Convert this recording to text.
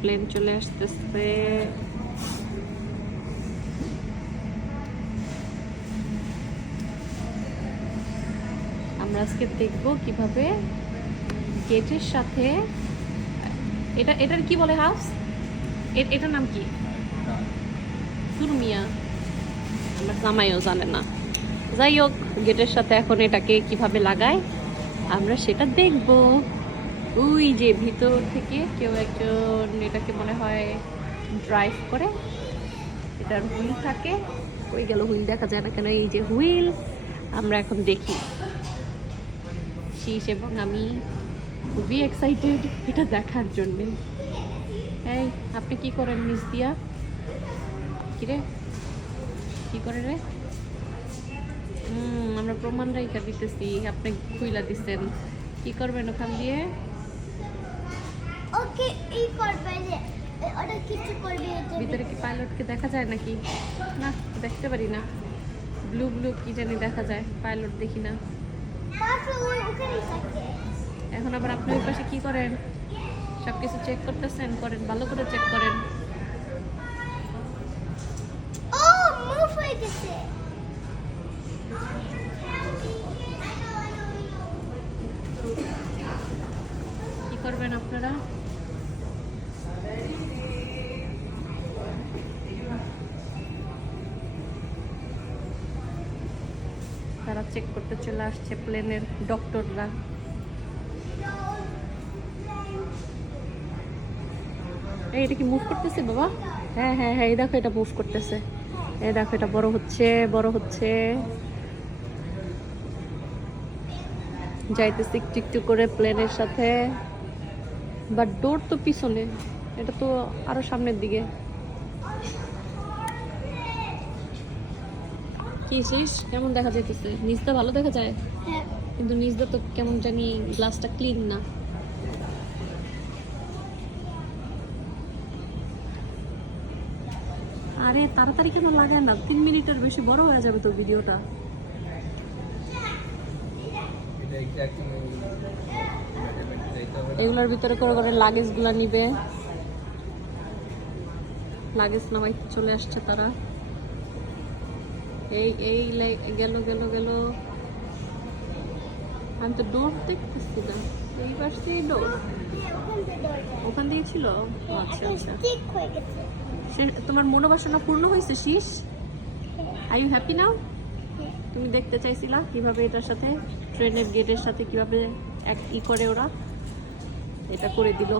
Plane চলে আসতেছে। আমরা আজকে দেখবো কিভাবে গেটের সাথে এটার কি বলে হাউস, এটার নাম কি? সুরমিয়া, আমার জামাইও জানে না। যাই হোক, গেটের সাথে এখন এটাকে কিভাবে লাগায় আমরা সেটা দেখব। ওই যে ভিতর থেকে কেউ একজন এটাকে মনে হয় ড্রাইভ করে, এটার হুইল থাকে। ওই গেল হুইল, দেখা যায় না কেন? এই যে হুইল, আমরা এখন দেখি। শীষ এবং আমি খুবই এক্সাইটেড এটা দেখার জন্যে। এই আপনি কি করেন নিচ দিয়া? কিরে কি করে রে? আমরা প্রমাণ রেখা দিতেছি, আপনি খুইলা দিচ্ছেন। কি করবেন ওখান দিয়ে? ওকে এই করবে যে ওটা কিছু করবে। ভিতরে কি পাইলটকে দেখা যায় নাকি? না, দেখতে পারি না। ব্লু ব্লু কি জানি দেখা যায়, পাইলট দেখি না। ওখানেই থাকে। এখন আবার আপনি ওই পাশে কি করেন? সবকিছু চেক করতেছেন? করেন, ভালো করে চেক করেন। ও মুভ হয়ে গেছে। কি করবেন আপনারা? তারা চেক করতে চলে আসছে, প্লেনের ডক্টররা। এই এটা কি মুভ করতেছে বাবা? হ্যাঁ হ্যাঁ হ্যাঁ, এই দেখো এটা মুভ করতেছে। এই দেখো এটা বড় হচ্ছে, বড় হচ্ছে, যাইতেছে একটু একটু করে প্লেনের সাথে। বাট ডোর তো পিছনে, এটা তো আরো সামনের দিকে। কি শেষ কেমন দেখা যাইতেছে? নিচটা ভালো দেখা যায়, হ্যাঁ কিন্তু নিচটা তো কেমন জানি গ্লাসটা ক্লিন না। আরে তাড়াতাড়ি কেন লাগায় না? 3 মিনিটের বেশি বড় হয়ে যাবে তো ভিডিওটা। এগুলোর ভিতরে করে করে লাগেজগুলো নিবে। লাগেজ নামাই চলে আসছে তারা। এই এই গেল গেল গেল। আমি তো ডোর দেখতেছি না। এই পাশে ডোর, ওখান দিয়ে ছিল। আচ্ছা আচ্ছা, ঠিক হয়ে গেছে। তোমার মনোবাসনা পূর্ণ হয়েছে Shish? Are you happy now? তুমি দেখতে চাইছিলা কিভাবে এটার সাথে ট্রেনের গেটের সাথে কিভাবে এক ই করে ওরা, এটা করে দিল।